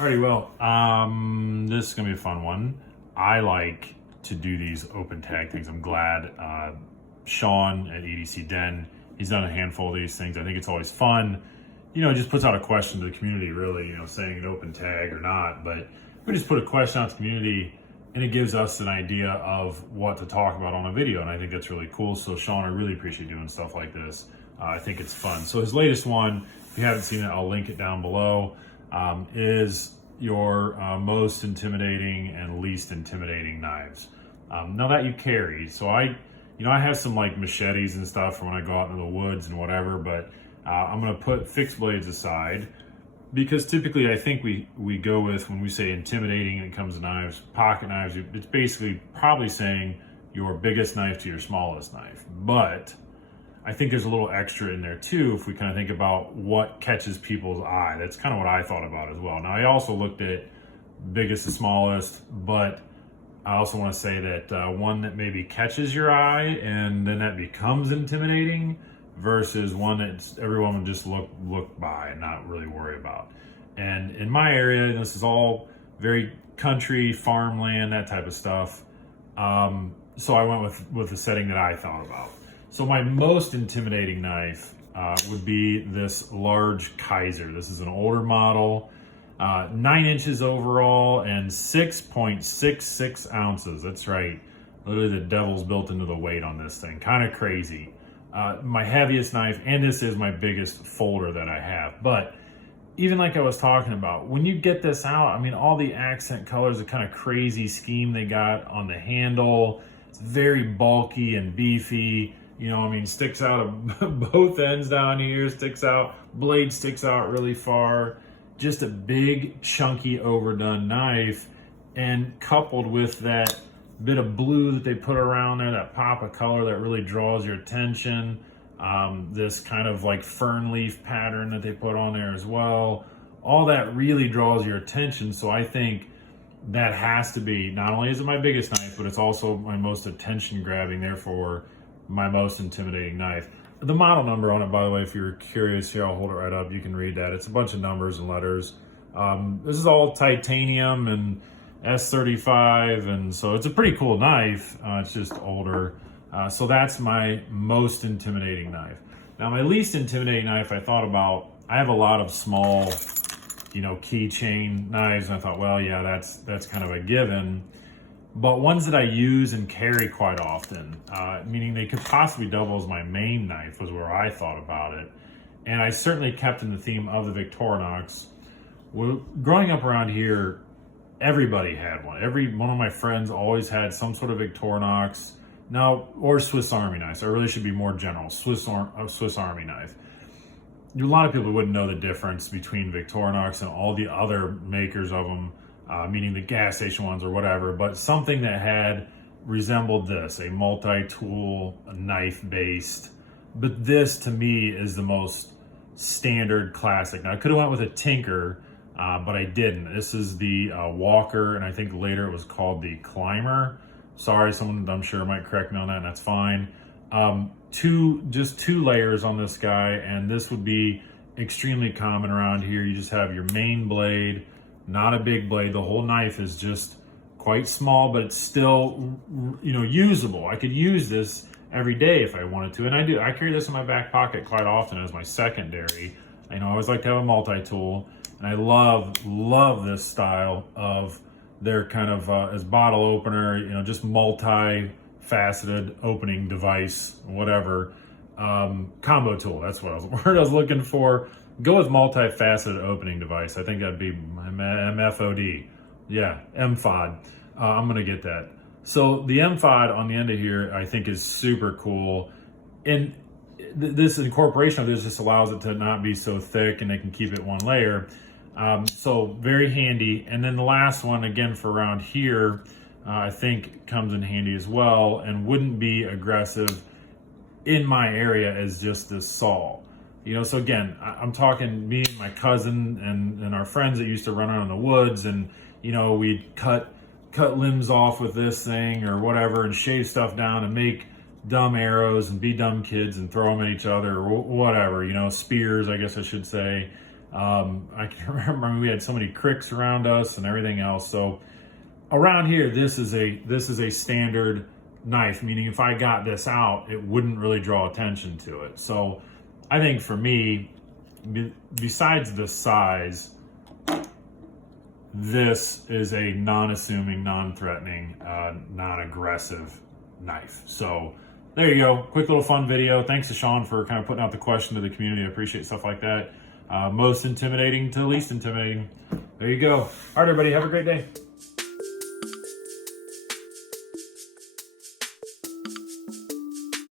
Alrighty, well, this is gonna be a fun one. I like to do these open tag things. I'm glad Sean at EDC Den, he's done a handful of these things. I think it's always fun. It just puts out a question to the community, really, saying an open tag or not. But we just put a question out to the community and it gives us an idea of what to talk about on a video. And I think that's really cool. So Sean, I really appreciate doing stuff like this. I think it's fun. So his latest one, if you haven't seen it, I'll link it down below. Is your most intimidating and least intimidating knives. Now that you carry, so I have some like machetes and stuff for when I go out into the woods and whatever, but I'm gonna put fixed blades aside because typically I think we go with, when we say intimidating and it comes to knives, pocket knives, it's basically probably saying your biggest knife to your smallest knife. But I think there's a little extra in there too if we kind of think about what catches people's eye. That's kind of what I thought about as well. Now I also looked at biggest to smallest, but I also want to say that one that maybe catches your eye and then that becomes intimidating versus one that everyone would just look by and not really worry about. And in my area, this is all very country, farmland, that type of stuff. So I went with the setting that I thought about. So my most intimidating knife would be this large Kizer. This is an older model, 9 inches overall and 6.66 ounces. That's right. Literally the devil's built into the weight on this thing. Kind of crazy. My heaviest knife, and this is my biggest folder that I have. But even like I was talking about, when you get this out, I mean, all the accent colors, the kind of crazy scheme they got on the handle, it's very bulky and beefy. Sticks out of both ends down here, sticks out, blade sticks out really far. Just a big, chunky, overdone knife. And coupled with that bit of blue that they put around there, that pop of color that really draws your attention. This kind of like fern leaf pattern that they put on there as well. All that really draws your attention. So I think that has to be, not only is it my biggest knife, but it's also my most attention grabbing, therefore my most intimidating knife. The model number on it, by the way, if you're curious, here, I'll hold it right up. You can read that. It's a bunch of numbers and letters. This is all titanium and S35, and so it's a pretty cool knife. It's just older. So that's my most intimidating knife. Now, my least intimidating knife, I thought about, I have a lot of small, keychain knives, and I thought, well, yeah, that's kind of a given. But ones that I use and carry quite often, meaning they could possibly double as my main knife, was where I thought about it. And I certainly kept in the theme of the Victorinox. Well, growing up around here, everybody had one. Every one of my friends always had some sort of Victorinox, or Swiss Army knives. I really should be more general. Swiss Army knife. A lot of people wouldn't know the difference between Victorinox and all the other makers of them. Meaning the gas station ones or whatever, but something that had resembled this, a multi-tool, knife-based. But this, to me, is the most standard classic. Now, I could have went with a Tinker, but I didn't. This is the Walker, and I think later it was called the Climber. Sorry, someone I'm sure might correct me on that, and that's fine. Just two layers on this guy, and this would be extremely common around here. You just have your main blade, not a big blade. The whole knife is just quite small, but it's still, usable. I could use this every day if I wanted to, and I do. I carry this in my back pocket quite often as my secondary. I always like to have a multi-tool, and I love this style of their kind of as bottle opener, just multi-faceted opening device, whatever. Combo tool, that's what word I was looking for. Go with multifaceted opening device. I think that'd be MFOD. Yeah, MFOD. I'm gonna get that. So the MFOD on the end of here, I think, is super cool. And this incorporation of this just allows it to not be so thick, and they can keep it one layer. So very handy. And then the last one, again, for around here, I think comes in handy as well, and wouldn't be aggressive in my area as just this saw. So again, I'm talking me and my cousin and our friends that used to run around in the woods, and we'd cut limbs off with this thing or whatever, and shave stuff down and make dumb arrows and be dumb kids and throw them at each other or whatever, spears, I guess I should say. I can remember we had so many cricks around us and everything else. So around here, this is a standard knife, meaning if I got this out, it wouldn't really draw attention to it. So I think for me, besides the size, this is a non-assuming, non-threatening, non-aggressive knife. So there you go. Quick little fun video. Thanks to Sean for kind of putting out the question to the community. I appreciate stuff like that. Most intimidating to least intimidating. There you go. All right, everybody. Have a great day.